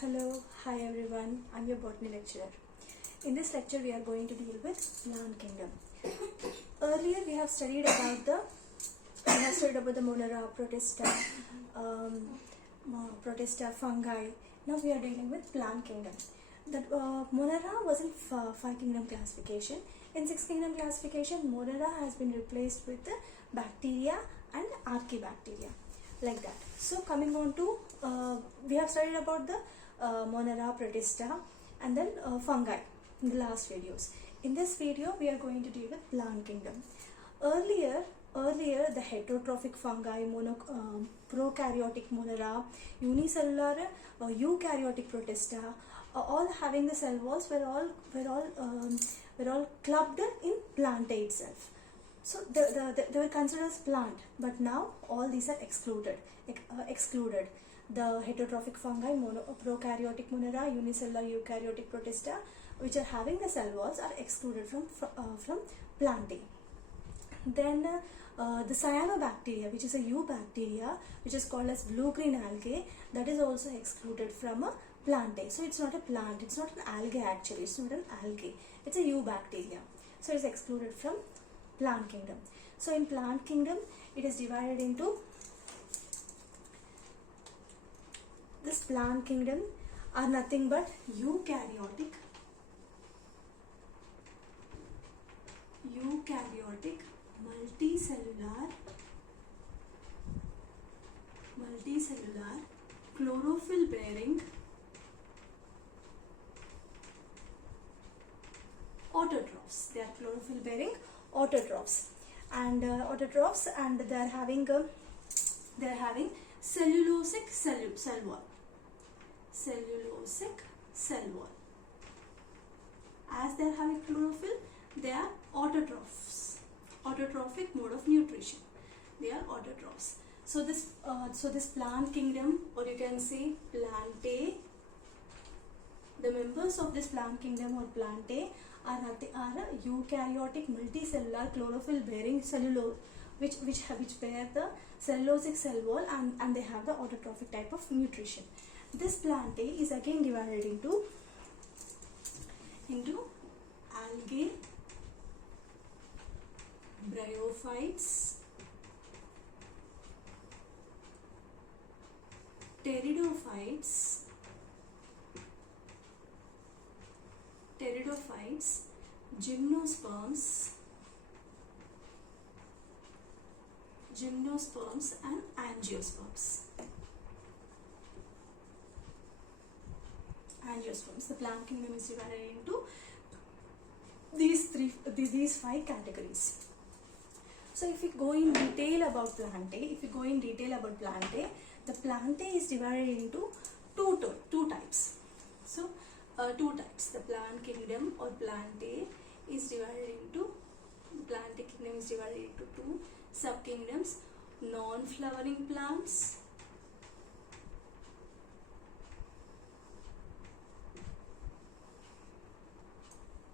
Hello, hi everyone, I'm your botany lecturer. In this lecture we are going to deal with plant kingdom. Earlier we have studied about the Monera, Protista, fungi. Now we are dealing with plant kingdom. The Monera was in 5 kingdom classification. In 6 kingdom classification, Monera has been replaced with the bacteria and archaebacteria, like that. So coming on to, we have studied about the Monera, Protista and then fungi in the last videos. In this video we are going to deal with plant kingdom. Earlier the heterotrophic fungi, prokaryotic Monera, unicellular eukaryotic Protista, all having the cell walls were all clubbed in plantae itself. So they were considered as plant, but now all these are excluded. The heterotrophic fungi, prokaryotic Monera, unicellular eukaryotic Protista, which are having the cell walls, are excluded from plantae. Then the cyanobacteria, which is a eubacteria, which is called as blue-green algae, that is also excluded from a plantae. So it's not a plant, it's not an algae actually, it's not an algae, it's a eubacteria. So it's excluded from plant kingdom. So in plant kingdom, it is divided into, this plant kingdom are nothing but eukaryotic, multicellular, chlorophyll bearing autotrophs. They are chlorophyll bearing autotrophs, and they are having cellulosic cell wall. As they are having chlorophyll, they are autotrophs. Autotrophic mode of nutrition. They are autotrophs. So this plant kingdom, or you can say plantae, the members of this plant kingdom or plantae are a eukaryotic multicellular chlorophyll bearing cellulose, which bear the cellulosic cell wall, and they have the autotrophic type of nutrition. This plantae is again divided into algae, bryophytes, pteridophytes, gymnosperms and angiosperms. The plant kingdom is divided into these 5 categories. So if we go in detail about plantae, the plantae is divided into two types. So two types. The plant kingdom or plantae is divided into two subkingdoms: non-flowering plants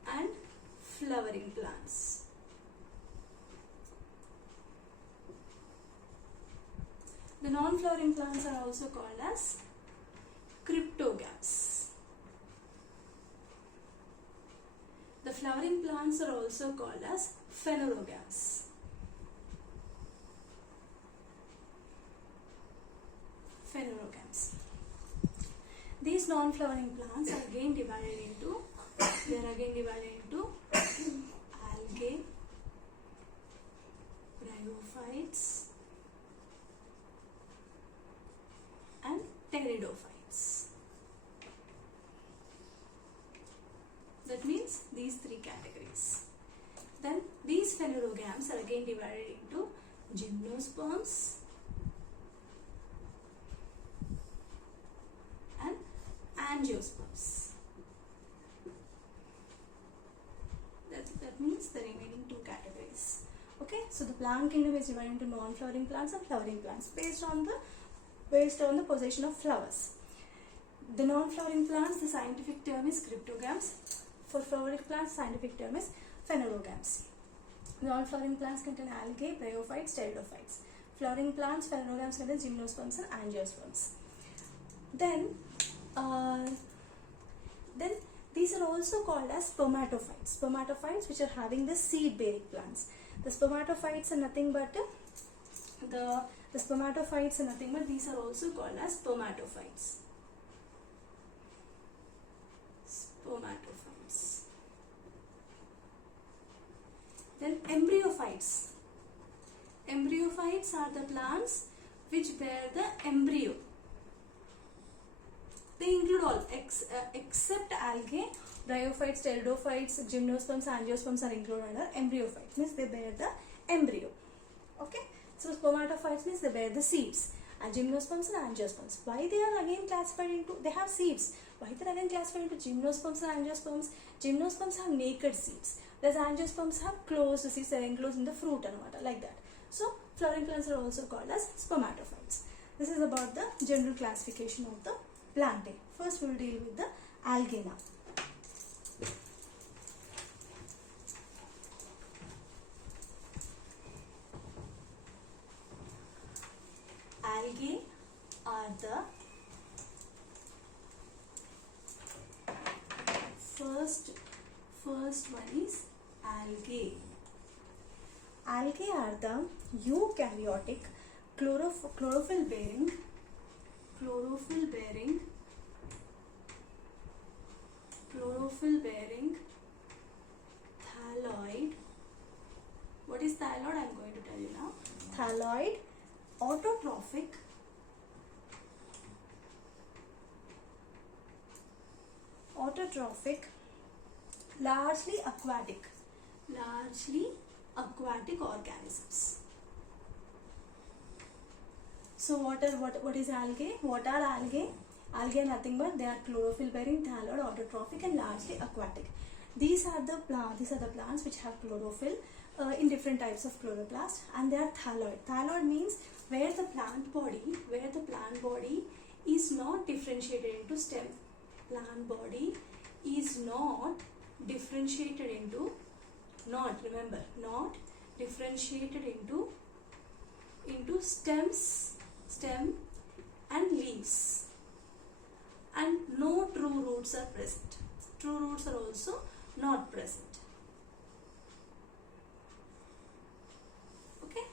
and flowering plants. The non-flowering plants are also called as cryptogams. The flowering plants are also called as phanerogams. These non-flowering plants are again divided into algae, bryophytes and pteridophytes. That means these 3 categories. Then these phanerogams are again divided into gymnosperms and angiosperms. That means the remaining 2 categories. Okay, so the plant kingdom is divided into non-flowering plants and flowering plants based on the possession of flowers. The non-flowering plants, the scientific term is cryptogams. For flowering plants, scientific term is phanerogams. Non-flowering plants contain algae, bryophytes, pteridophytes. Flowering plants, phanerogams contain gymnosperms and angiosperms. Then Then these are also called as spermatophytes. Spermatophytes which are having the seed bearing plants. The spermatophytes are nothing but the spermatophytes are nothing but these are also called as spermatophytes. Spermatophytes. Then embryophytes. Embryophytes are the plants which bear the embryo. They include all except algae, bryophytes, pteridophytes, gymnosperms, angiosperms are included under embryophytes. Means they bear the embryo. Okay. So spermatophytes means they bear the seeds. And gymnosperms and angiosperms. Why they are again classified into? They have seeds. Why they are again classified into gymnosperms and angiosperms? Gymnosperms have naked seeds. Whereas angiosperms have closed seeds. They are enclosed in the fruit and water like that. So flowering plants are also called as spermatophytes. This is about the general classification of the plantae. First we will deal with the algae now. Algae are the first one is algae. Algae are the eukaryotic chlorophyll bearing thalloid. What is thalloid? I am going to tell you now. Thalloid, autotrophic, largely aquatic organisms. So what is algae? What are algae? Algae are nothing but they are chlorophyll bearing, thalloid, autotrophic and largely aquatic. These are the plants which have chlorophyll in different types of chloroplast, and they are thalloid. Thalloid means where the plant body is not differentiated into stem. Plant body is not differentiated into stem and leaves, and no true roots are present. True roots are also not present. Okay,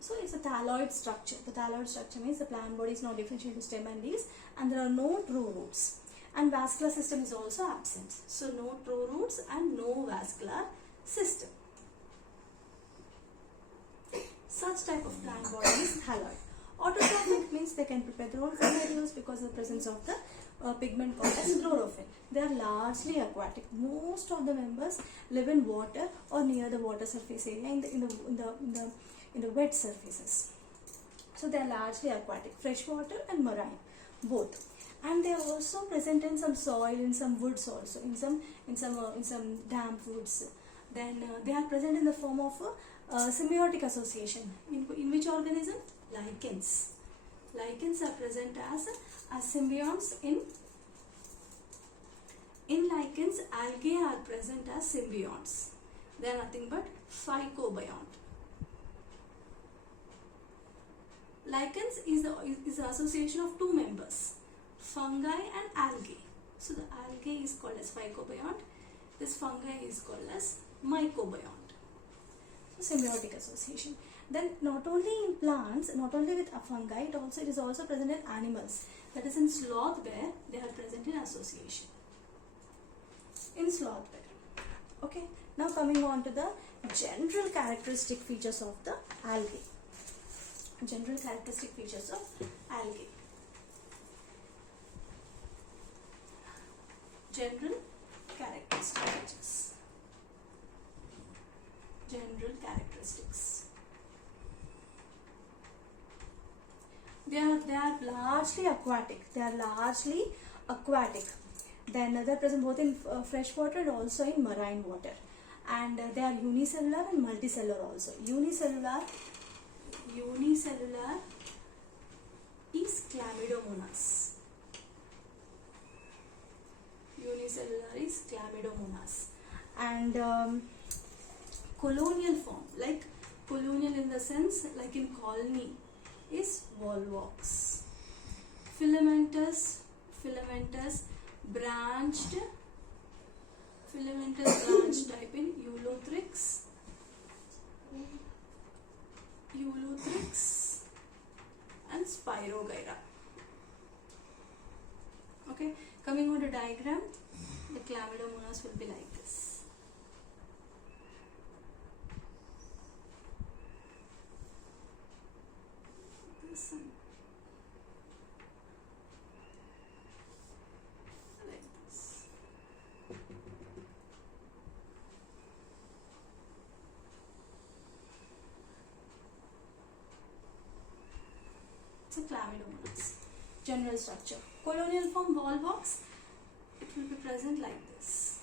so it's a thalloid structure. The thalloid structure means the plant body is not differentiated into stem and leaves, and there are no true roots. And vascular system is also absent. So no true roots and no vascular system. Such type of plant body is thalloid. Autotrophic means they can prepare their own food materials because of the presence of the pigment called as chlorophyll. They are largely aquatic. Most of the members live in water or near the water surface area in the wet surfaces. So they are largely aquatic, freshwater and marine, both. And they are also present in some soil, in some woods also, in some damp woods. Then they are present in the form of symbiotic association. In which organism? Lichens. Lichens are present as symbionts in lichens. Algae are present as symbionts. They are nothing but phycobiont. Lichens is the association of two members, fungi and algae. So the algae is called as phycobiont. This fungi is called as mycobiont. So symbiotic association. Then not only in plants, not only with a fungi, it is also present in animals. That is in sloth bear, they are present in association. In sloth bear. Okay. Now coming on to the general characteristic features of the algae. General characteristic features of algae. General characteristic features. General characteristics. They are largely aquatic. Then they are present both in freshwater and also in marine water. And they are unicellular and multicellular also. Unicellular is Chlamydomonas. And colonial form, like colonial in the sense like in colony, is volvox. Filamentous filamentous branched type in Eulothrix and Spirogyra. Okay, coming on to diagram, the Chlamydomonas will be like this. This one. Like this. So Chlamydomonas. General structure. Colonial form wall box. It will be present like this.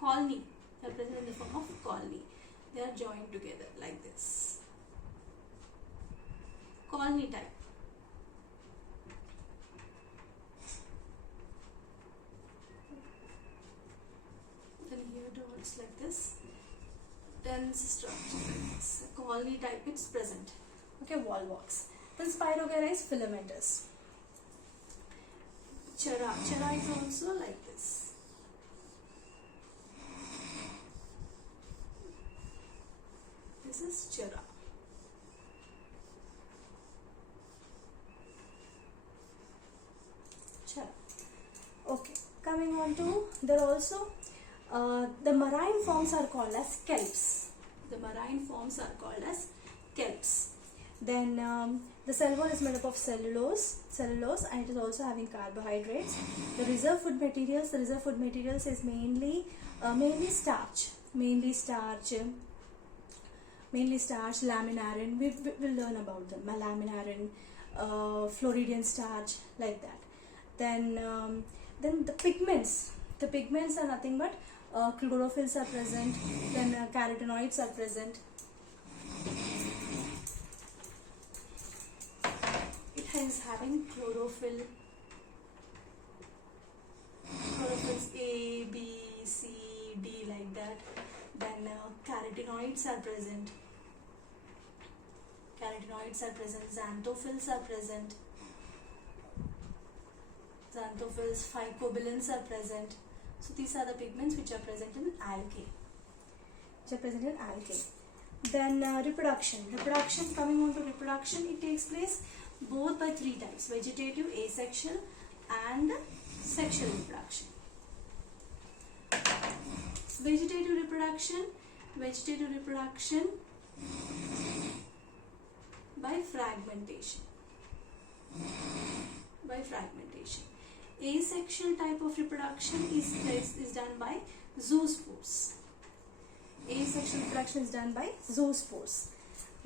Colony. They are present in the form of colony. They are joined together like this. Colony type. Then here dots like this. Dense structure like this. A colony type is present. Okay, wall box. Then Spirogyra is filamentous. Chera is also like this. This is chera. Okay, coming on to, there also the marine forms are called as kelps. Then the cell wall is made up of cellulose, and it is also having carbohydrates. The reserve food materials is mainly starch, laminarin. We will learn about them. Laminarin, Floridian starch, like that. Then the pigments are nothing but chlorophylls are present. Then carotenoids are present. It is having chlorophyll. Chlorophylls A, B, C, D, like that. Then carotenoids are present. Xanthophylls are present. Phycobilins are present. So these are the pigments which are present in algae. Then reproduction. Coming on to reproduction, it takes place both by three types: vegetative, asexual, and sexual reproduction. Vegetative reproduction by fragmentation. Asexual type of reproduction is done by zoospores. Asexual reproduction is done by zoospores,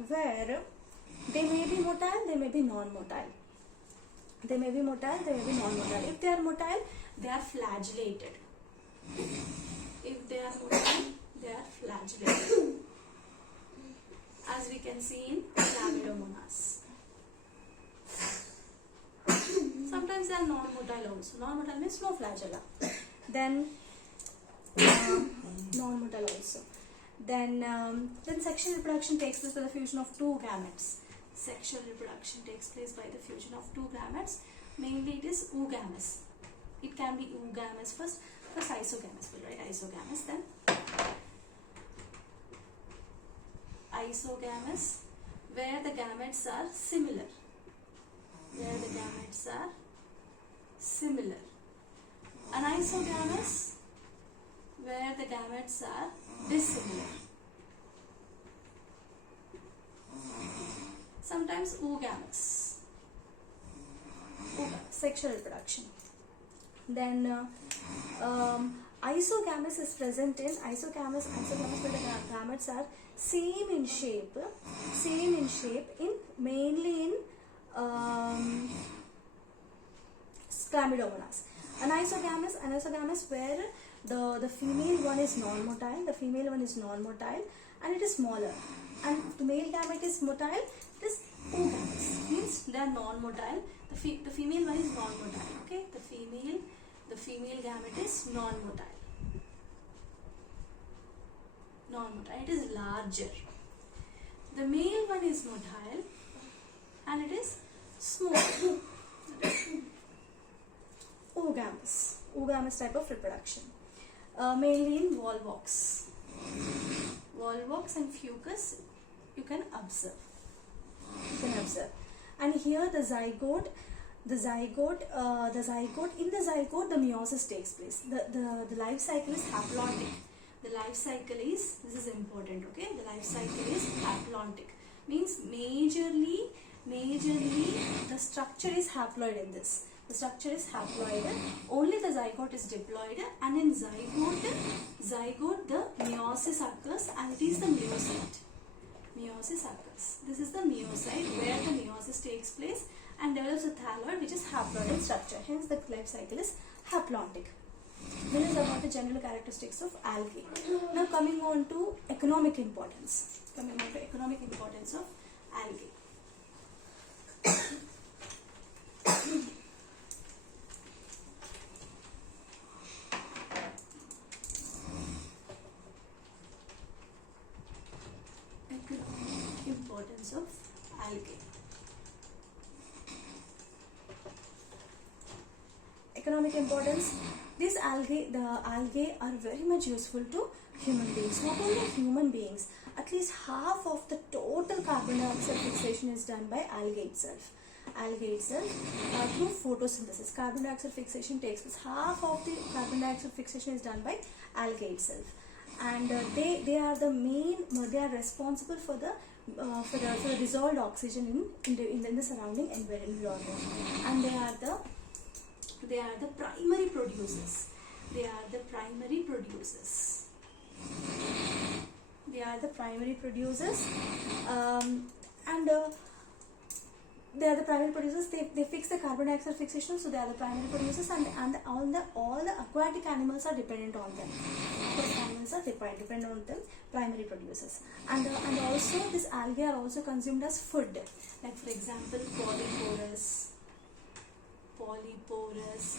where they may be motile, they may be non-motile. If they are motile, they are flagellated. As we can see in Chlamydomonas. Sometimes they are non-motile also. Non-motile means no flagella. Then non-motile also. Then sexual reproduction takes place by the fusion of two gametes. Mainly it is oogamous. It can be oogamous first isogamous. We'll write isogamous, then isogamous, where the gametes are similar. Anisogamous, where the gametes are dissimilar. Sometimes oogamous. Sexual reproduction. Then isogamous is present in isogamous where the gametes are same in shape mainly in Chlamydomonas. Anisogamous where the female one is non-motile, and it is smaller, and the male gamete is motile. It is oogamous, means they are non-motile. The female one is non-motile. Okay, the female gamete is non-motile. It is larger. The male one is motile, and it is small. oogamous type of reproduction, mainly in volvox. Volvox and fucus you can observe. And here the zygote, in the zygote the meiosis takes place. The life cycle is haplontic. The life cycle is, this is important, okay? The life cycle is haplontic. Means majorly the structure is haploid in this. The structure is haploid. Only the zygote is diploid, and in zygote the meiosis occurs, and it is the meiocyte. Meiosis occurs. This is the meiocyte where the meiosis takes place and develops a thalloid which is haploid in structure. Hence the life cycle is haplontic. This is about the general characteristics of algae. Now coming on to economic importance. Of algae. Importance of algae. Economic importance. These algae, the algae are very much useful to human beings. Not only human beings, at least half of the total carbon dioxide fixation is done by algae itself. Through photosynthesis. Carbon dioxide fixation takes place. Half of the carbon dioxide fixation is done by algae itself. And they are the main, they are responsible for the dissolved oxygen in the surrounding environment, and they are the primary producers. They are the primary producers, they fix the carbon dioxide fixation, so they are the primary producers, and all the aquatic animals are dependent on them. Dependent on them, primary producers. And also this algae are also consumed as food. Like for example, polyporous,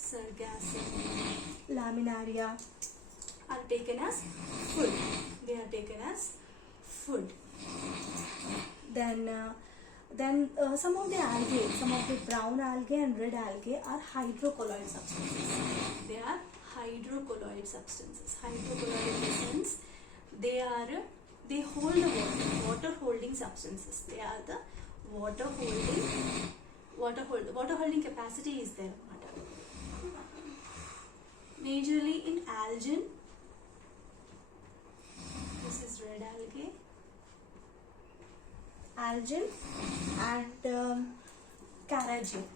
sargassum, laminaria are taken as food. They are taken as food. Then some of the algae, some of the brown algae and red algae are hydrocolloid substances. They are hydrocolloid substances. Hydrocolloid in the sense they hold the water holding substances. They are the water holding capacity is there. Majorly in algae. This is red algae and carrageen.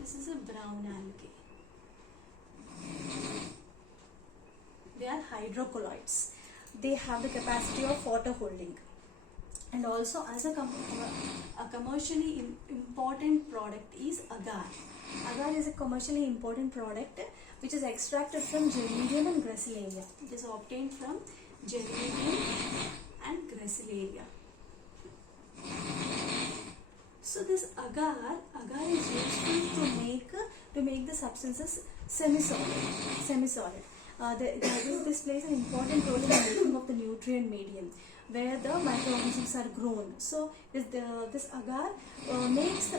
This is a brown algae. They are hydrocolloids. They have the capacity of water holding. And also as a commercially important product is agar. Agar is a commercially important product which is extracted from Geranium and Gracilaria. It is obtained from Geranium and Gracilaria. So this agar is useful to make the substances semi-solid. This plays an important role in the making of the nutrient medium, where the microorganisms are grown. So this agar makes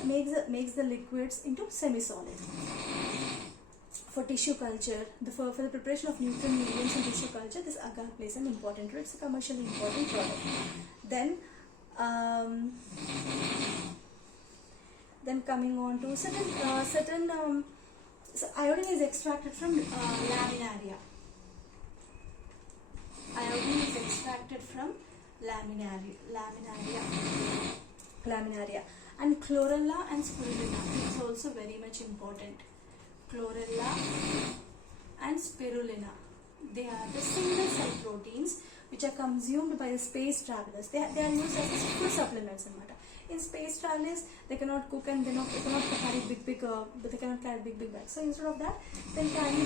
the liquids into semi-solid. For tissue culture, for the preparation of nutrient mediums in tissue culture, this agar plays an important role. It's a commercially important product. Then coming on to certain so iodine is extracted from laminaria. Iodine is extracted from laminaria, and chlorella and spirulina is also very much important. Chlorella and spirulina, they are the single cell proteins which are consumed by the space travelers. They are used as food supplements. In space travelers, they cannot cook and they cannot carry big bags. So instead of that, they'll carry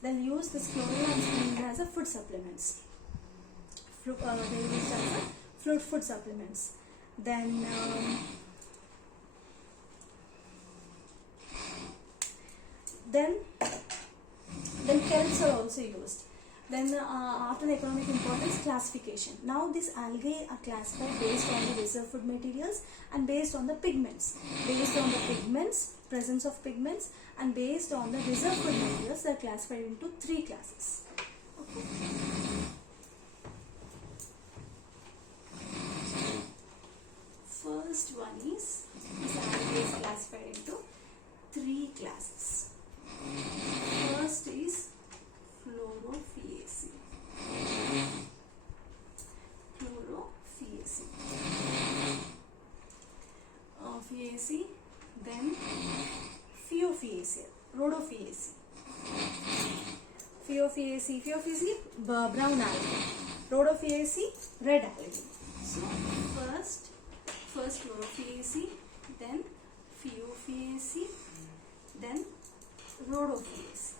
they'll use this chlorella and spirulina as a food supplements. They use as a food supplements. Then kelps are also used. Then after the economic importance, classification. Now these algae are classified based on the reserve food materials and based on the pigments. Based on the pigments, presence of pigments, and based on the reserve food materials, they are classified into 3 classes. Okay. First one is, this algae is classified into 3 classes. First is Chlorophyceae. Chlorophyceae. Phaeophyceae, then Phaeophyceae, Rhodophyceae. Phaeophyceae, brown algae. Rhodophyceae, red algae. So first Chlorophyceae, then Phaeophyceae, then Rhodophyceae.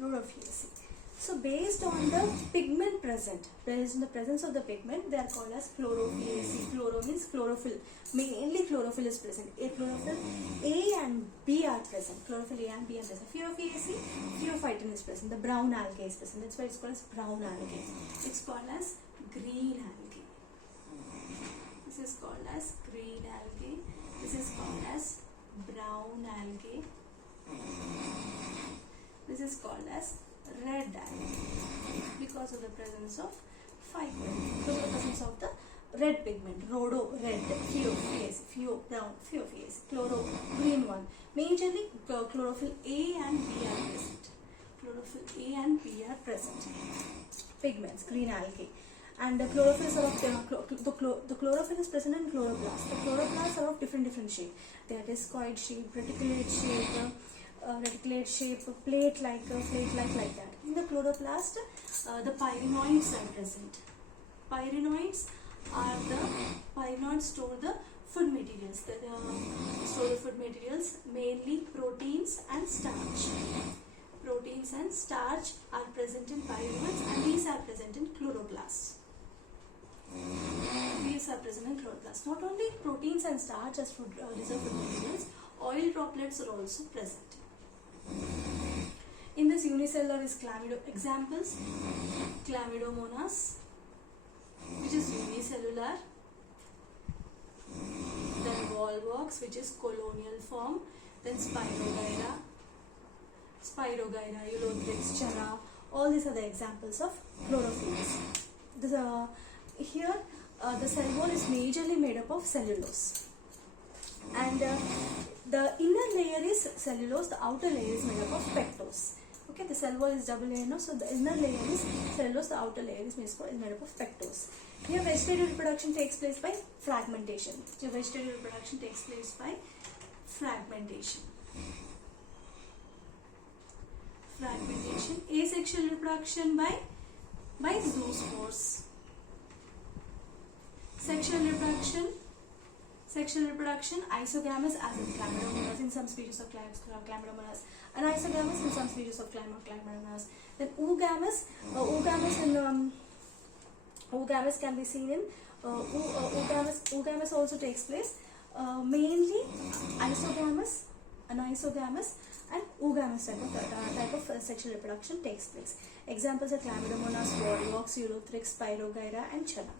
Rhodophyceae. So based on the pigment present, based on the presence of the pigment, they are called as Chlorophyceae. Chloro means chlorophyll. Mainly chlorophyll is present. Chlorophyll A and B are present. Chlorophyll A and B are present. Phaeophyceae, phaeophytin is present. The brown algae is present. That's why it's called as brown algae. It's called as green algae. This is called as green algae. This is called as brown algae. This is called as red algae because of the presence of phycolin, because of the presence of the red pigment, rhodo, red, phaeophyceae, pheo, brown, phaeophyceae, chloro, green one. Majorly chlorophyll A and B are present. Chlorophyll A and B are present. Pigments, green algae. And the chlorophyll are the chlorophyll is present in chloroplasts. The chloroplasts are of different shape. They are discoid shape, reticulate shape, plate-like like that. In the chloroplast, the pyrenoids are present. Pyrenoids store the food materials. Store the food materials, mainly proteins and starch. Proteins and starch are present in pyrenoids, and these are present in chloroplasts. These are present in chloroplasts. Not only proteins and starch as reserve food materials, oil droplets are also present. In this unicellular is examples, Chlamydomonas, which is unicellular, then Volvox, which is colonial form, then Spirogyra, Ulothrix, Chara. All these are the examples of chlorophylls. Here the cell wall is majorly made up of cellulose, and the inner layer is cellulose, the outer layer is made up of pectose. Okay, the cell wall is double layer now, so the inner layer is cellulose, the outer layer is made up of pectose. Here vegetative reproduction takes place by fragmentation. So vegetative reproduction takes place by fragmentation. Asexual reproduction by zoospores. Sexual reproduction, isogamous as in Chlamydomonas in some species of Chlamydomonas, and isogamous in some species of Chlamydomonas. Then oogamous can be seen in oogamous also takes place. Mainly isogamous, anisogamous, and oogamous type of sexual reproduction takes place. Examples are Chlamydomonas, Volvox, Ulothrix, Spirogyra, and Chara.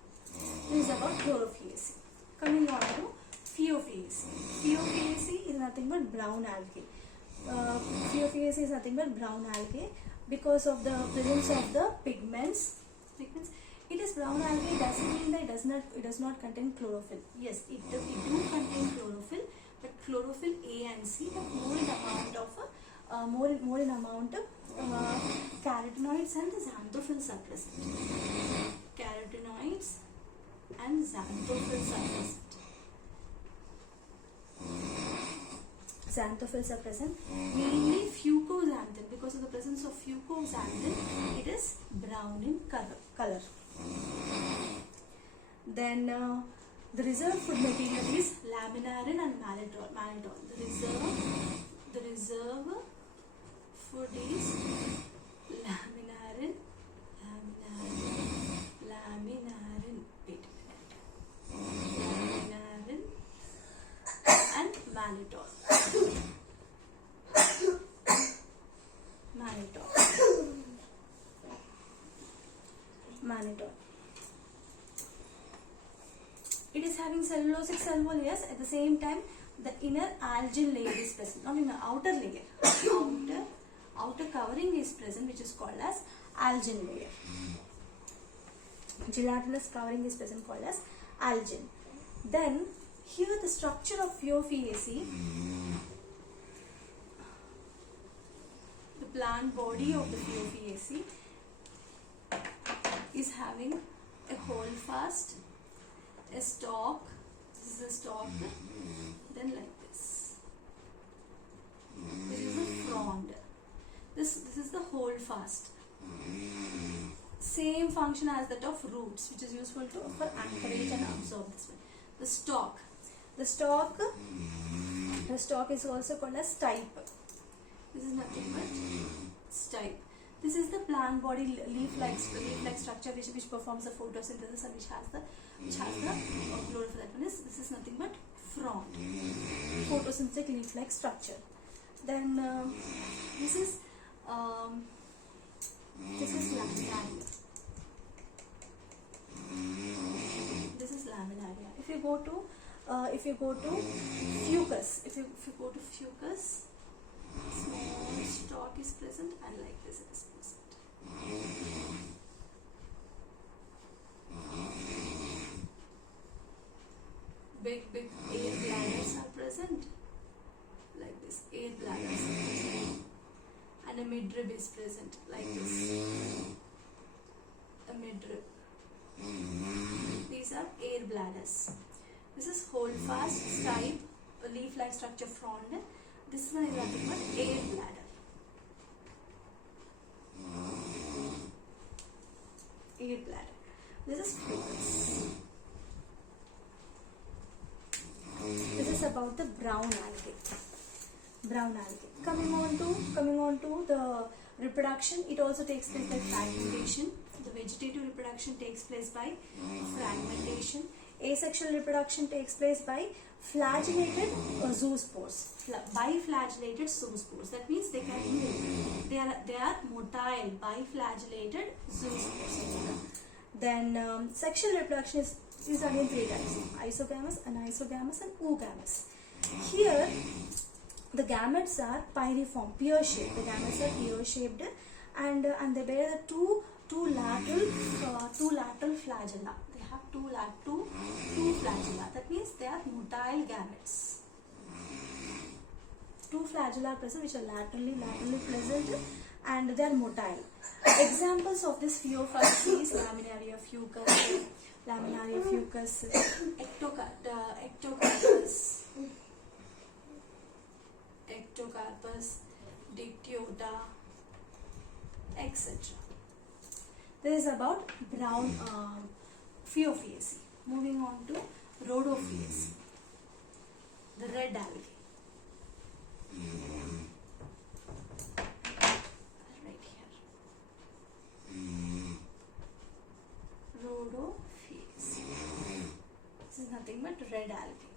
This is about Chlorophyceae. Coming on to Phaeophyceae. Phaeophyceae is nothing but brown algae. Phaeophyceae is nothing but brown algae because of the presence of the pigments. It is brown algae doesn't mean that it does not contain chlorophyll. Yes, it do contain chlorophyll, but chlorophyll A and C have more in amount of carotenoids and xanthophylls are present. Carotenoids and xanthophylls are present. Xanthophylls are present. Mainly fucoxanthin. Because of the presence of fucoxanthin, it is brown in color. Then the reserve food material is laminarin and mannitol. The reserve food is laminarin. Laminarin and mannitol. mannitol. It is having cellulosic cell wall, yes. At the same time, the inner algal layer is present, not in the outer layer. outer covering is present, which is called as algin layer. Gelatinous covering is present, called as algin. Then here the structure of Phaeophyceae, the plant body of the Phaeophyceae is having a holdfast, a stalk. This is a stalk. Then like this. This is the frond. This is the holdfast. Same function as that of roots, which is useful for anchorage and absorb this one. The stalk. The stalk is also called as stipe. This is nothing but stipe. This is the plant body leaf-like structure which performs the photosynthesis and which has the chlorophyll. That one is, this is nothing but frond. Photosynthetic leaf-like structure. Then this is laminaria. This is laminaria. If you go to fucus, if you go to fucus, small stalk is present, and like this it is present. Big air bladders are present, like this. Air bladders are present, and a midrib is present, like this. A midrib. These are air bladders. This is holdfast, stipe, a leaf-like structure frond. This one is nothing but air bladder. Air bladder. This is fucus. This is about the brown algae. Brown algae. Coming on to the reproduction, it also takes place by fragmentation. The vegetative reproduction takes place by fragmentation. Asexual reproduction takes place by flagellated zoospores. Biflagellated zoospores. That means they can move. They are motile. Biflagellated zoospores. Then sexual reproduction is again three types: isogamous, anisogamous, and oogamous. Here the gametes are pyriform, pear-shaped. The gametes are pear-shaped, and they bear the two lateral flagella. They have two flagella. That means they are motile gametes. Two flagella are present, which are laterally present, and they are motile. Examples of this Phaeophyceae is laminaria fucus, ectocarpus, dictyota, etc. This is about brown Phaeophyceae. Moving on to Rhodophyceae, the red algae. Right here. Rhodophyceae. This is nothing but red algae.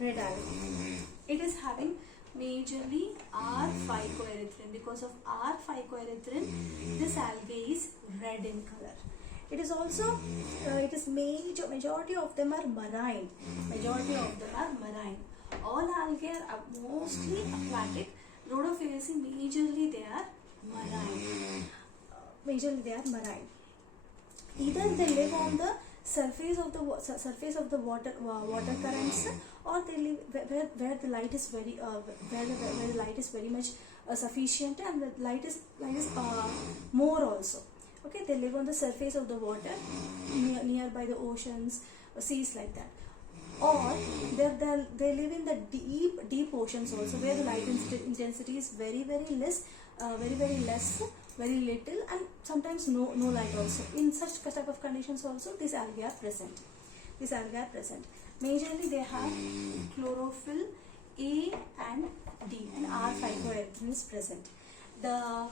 Red algae. It is having majorly R-phycoerythrin. Because of R-phycoerythrin, this algae is red in color. It is also, majority of them are marine. All algae are mostly aquatic. Rhodophyceae, majorly they are marine. Either they live on the surface of the water currents, or they live where the light is very much sufficient, and the light is more also. Okay, they live on the surface of the water, nearby the oceans, seas, like that. Or they live in the deep oceans also, where the light intensity is very less, very little, and sometimes no light also. In such type of conditions also, these algae are present. Majorly they have chlorophyll A and D, and R-phycoerythrin is present. The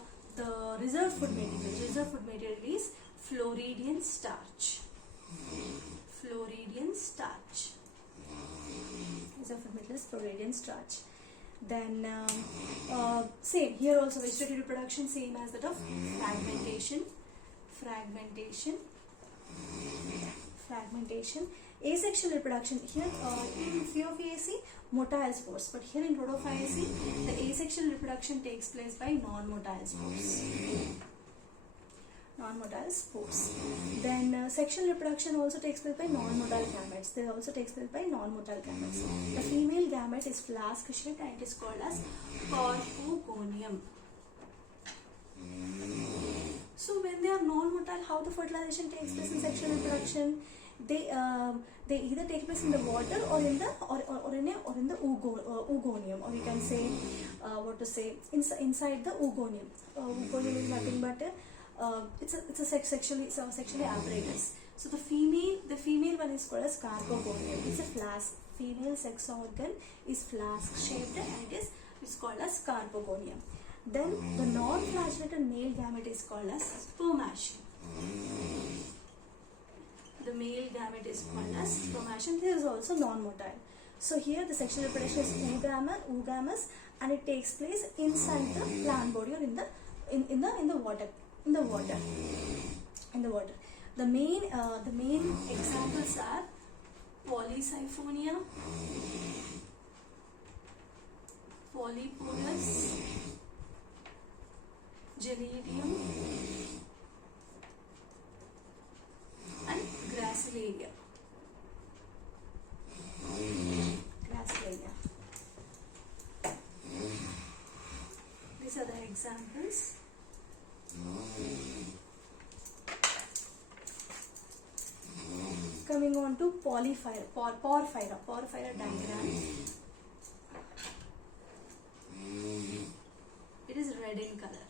reserve food material is Floridian starch. Reserve food material is Floridian starch. Then same here also, vegetative reproduction same as that of fragmentation. Asexual reproduction here in Phaeophyceae motile spores, but here in Rhodophyceae the asexual reproduction takes place by non-motile spores. Then sexual reproduction also takes place by non-motile gametes. They also takes place by non-motile gametes. The female gamete is flask shaped and it is called as corpogonium. So when they are non-motile, how the fertilization takes place in sexual reproduction? They either take place in the water or in the oogonium, or you can say inside the oogonium. Oogonium is nothing but it's a sexually apparatus. So the female one is called as carpogonium. It's a flask. Female sex organ is flask shaped and it's called as carpogonium. Then the non-flagellated male gamete is called as spermation. The male gamete is called as spermation. This is also non-motile. So here the sexual reproduction is oogamous, and it takes place inside the plant body or in the water. The main examples are Polysiphonia, Polypodus, Gelidium, and Gracilaria. These are the examples. Coming on to porphyra diagram. It is red in color.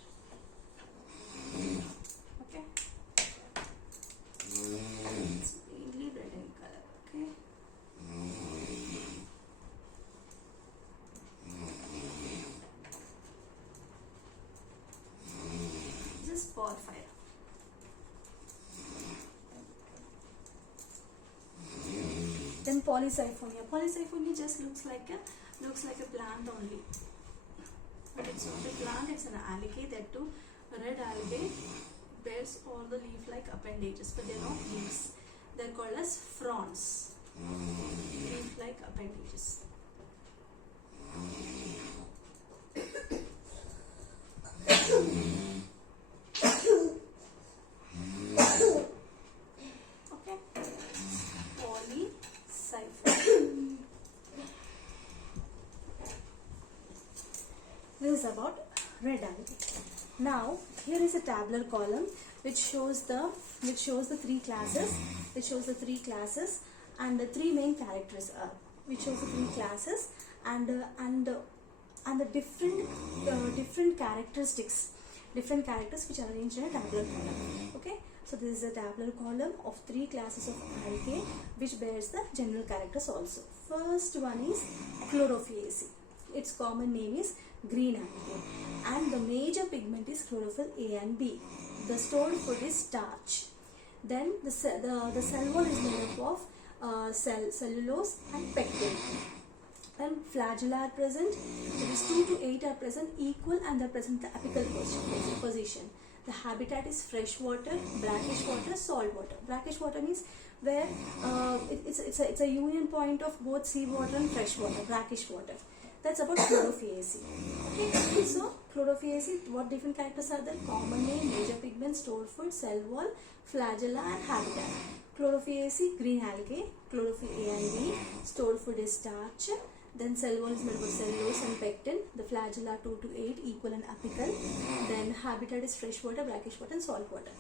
Okay. It's mainly red in color. Okay. This is porphyra. Then Polysiphonia. Polysiphonia just looks like a plant only. But it's not a plant, it's an algae. That too, red algae bears all the leaf-like appendages, but they're not leaves. They're called as fronds. Leaf-like appendages. Okay. Polycyphonia. This is about red algae. Now here is a tabular column which shows the three classes. It shows the three classes and the three main characters are. Which shows the three classes and the different characteristics, different characters which are arranged in a tabular column. Okay. So this is a tabular column of three classes of algae which bears the general characters also. First one is Chlorophyceae. Its common name is green algae, and the major pigment is chlorophyll A and B. The stored food is starch. Then the cell wall is made up of cellulose and pectin. And flagella are present. That is 2 to 8 are present equal, and they are present in the apical position. The habitat is fresh water, brackish water, salt water. Brackish water means where it's a union point of both seawater and fresh water, brackish water. That's about Chlorophyceae. Okay, so Chlorophyceae, what different characters are there? Common name, major pigment, stored food, cell wall, flagella and habitat. Chlorophyceae, green algae, chlorophyll A and B, stored food is starch. Then cell wall is made up of cellulose and pectin. The flagella 2 to 8 equal and apical. Then habitat is fresh water, brackish water and salt water.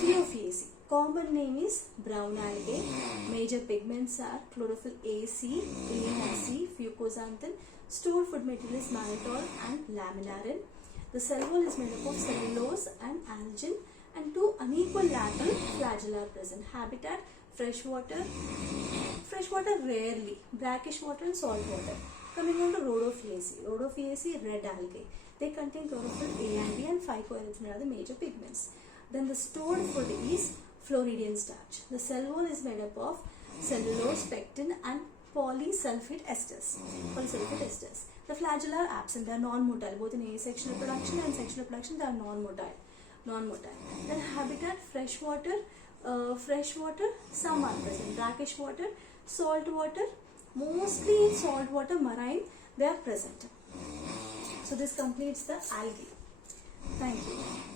Phaeophyceae, common name is brown algae. Major pigments are chlorophyll A, C, A and C, fucoxanthin. Stored food material is mannitol and laminarin. The cell wall is made up of cellulose and algin, and two unequal lateral flagella are present. Habitat freshwater rarely, brackish water and salt water. Coming on to Rhodophyceae. Rhodophyceae, red algae. They contain chlorophyll A and B and phycoerythrin are the major pigments. Then the stored food is Floridian starch. The cell wall is made up of cellulose, pectin and polysulfate esters. Polysulfate esters. The flagella are absent. They are non-motile. Both in asexual reproduction and sexual reproduction, they are non-motile. Then habitat freshwater, some are present. Brackish water, salt water, mostly in salt water, marine, they are present. So this completes the algae. Thank you.